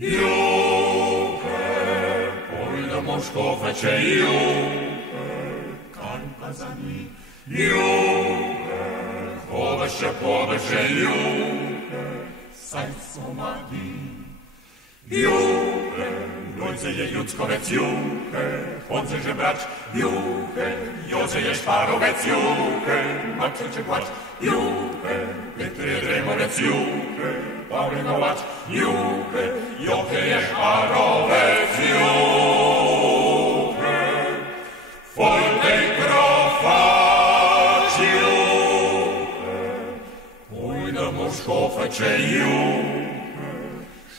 Juche, pójdę Moszkowicze, juche, kanka za nim. Juche, chowasz się, juche, sajco magi. Juche, dojce je juckovec, juche, chodze żebrać, juche, joze je szparowec, juche, makrzycze płacz, juche, wytry dremowiec, juche, pałrynować, juche, joche je szparowec, juche, foltej krofać, juche, pójdę Moszkowicze, juche,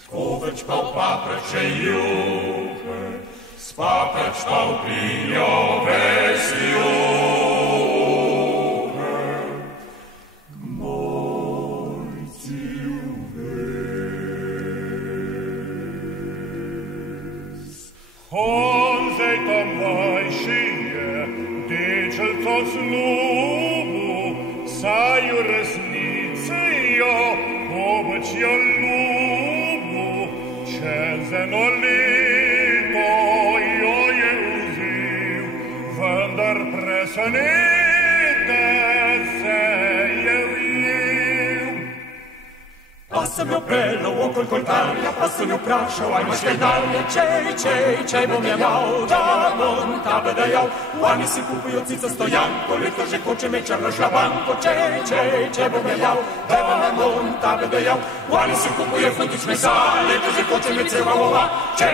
Szkować pał papracze, juche, spaprać pał pliniowiec, juche, gmojci uwys. Honzej tam wajszyje, dyczel to zlubu, saju resnicy jo, pobyć jo lubu, Čezeno lito jo je uzil, vendar presenete se je ujel. Pa sam jo pelal okol koltarja, pa sam jo prašal, aj imaš kaj dalje, čej bom je mal, da bom tabe dajal. Oni si kupujo cico stojanko, leto že hoče me črno šlabanko, čej bom je mal, da bom tabe dajal. Oni si kupujo funtič mesa, leto že hoče me cela ova, čej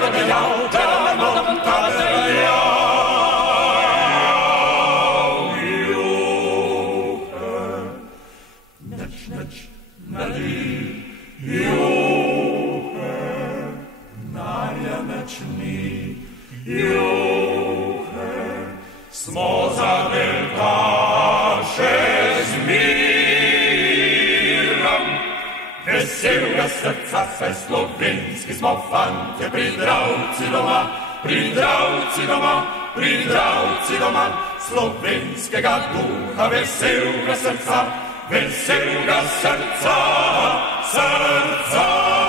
bom je mal, da bom tabe dajal. Nali, juche, narjanečni, juche, smo za velkaše zmiram. Veselega srca se slovenski smo fantje, pridravci doma, slovenskega duha, veselega srca, srca.